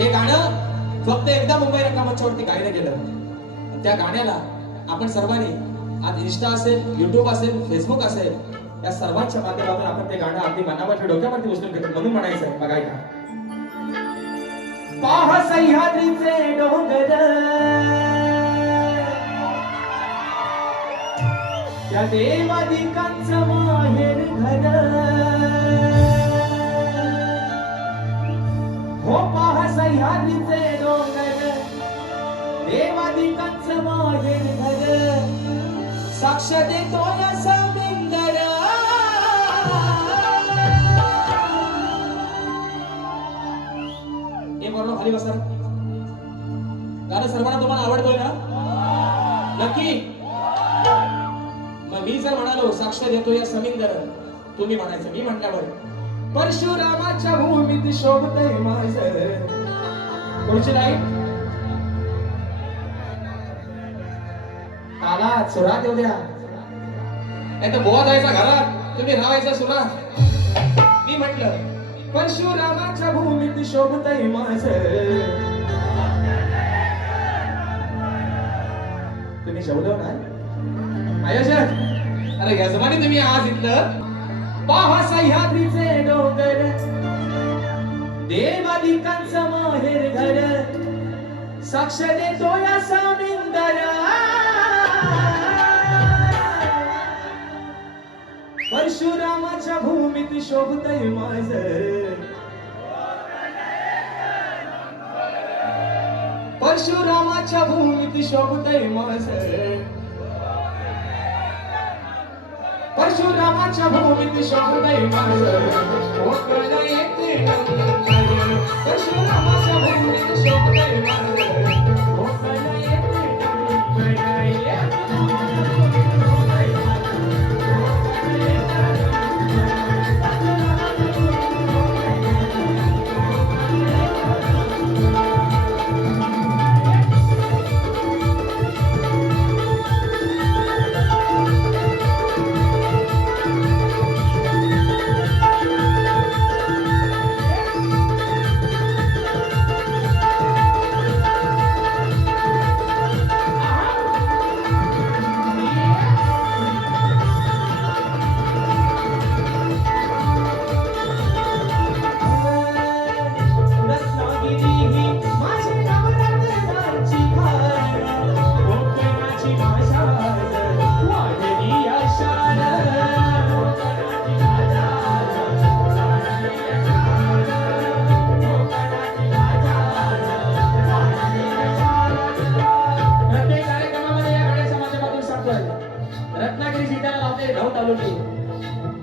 हे गाणं फक्त एकदा मुंबई रंगमंचावरती गायलं गेलं. त्या गाण्याला आपण सर्वांनी आज इंस्टा असेल, युट्यूब असेल, फेसबुक असेल, या सर्वांच्या माध्यमातून आपण ते गाणं अगदी मनावरच्या डोक्यावरती उचलून घेतो म्हणून म्हणायचं आहे. बघा ऐका. पाहा सह्याद्रीचे डोंगर, त्या देवादिकांचं माहेर घर. हो पाहा सह्याद्रीचे डोंगर, देवादिकांचं माहेर घर. साक्ष देतो या सौंदर्य. एक वर्ण खाली बसा. गाणं सर्वांना तुम्हाला आवडतोय ना? नक्की. मग मी जर म्हणालो साक्ष देतो या समिंदर, तुम्ही म्हणायचं. मी म्हटल्यावर परशुरामाच्या भूमीत शोभतय माझं. पुढची लाईन आला सुरात येऊ द्या, नाही तर बोवा जायचा घरात, तुम्ही राहायचं सुरात. मी म्हटलं परशुरामाच्या भूमीत शोभतय माझं. तुम्ही शोभलो ना आयोजक? अरे यजमानी तुम्ही आज इथलं. पाहा सह्याद्रीचे डोंगर, देवादिकांचं माहेर घर. साक्ष देतो या सौंदर्य. परशुरामाच्या भूमीत शोभतय माझं. परशुरामाच्या भूमीत शोभतय माझं. परशुरामाच्या भूमीत शोभतय माझं. कोकण येते नंतर. परशुरामाच्या भूमीत शोभतय माझं. कोकण येते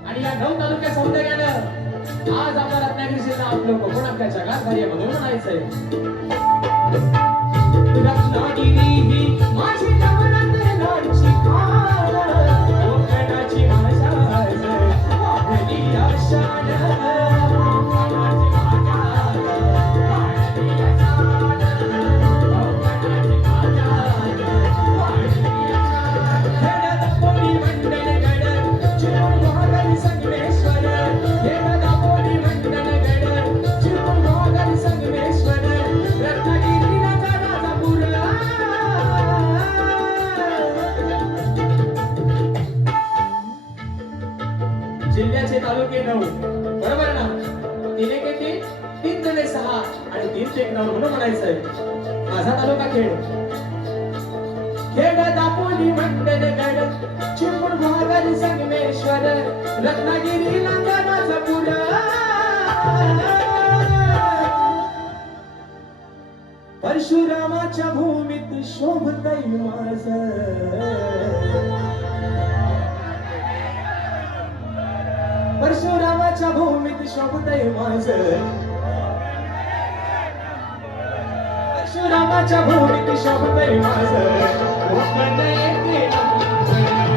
आणि या 9 तालुक्या सौंदर्यानं आज आपल्या रत्नागिरीचे नाव आपलं कोकण आपल्या जगात भारी आहे म्हणून म्हणायचंय. रत्नागिरी ही माझी नवरत्नाची खाण, कोकणाची भाषा वाढली आशान. जिल्ह्याचे तालुके 9 बरोबर ना? 3 एक 3, 3 जुने 6 आणि 3 ते 9 म्हणून म्हणायचंय. माझा तालुका खेड. खेड, दापोली, मंडणगड, चिपळूण, भागारी, संगमेश्वर, रत्नागिरी, नांदगावपूर. परशुरामाच्या भूमीत शोभतय माझं. परशुरामाच्या भूमीत शोभतय माझं. परशुरामाच्या भूमीत शोभतय माझं. कोकण येते नंतर.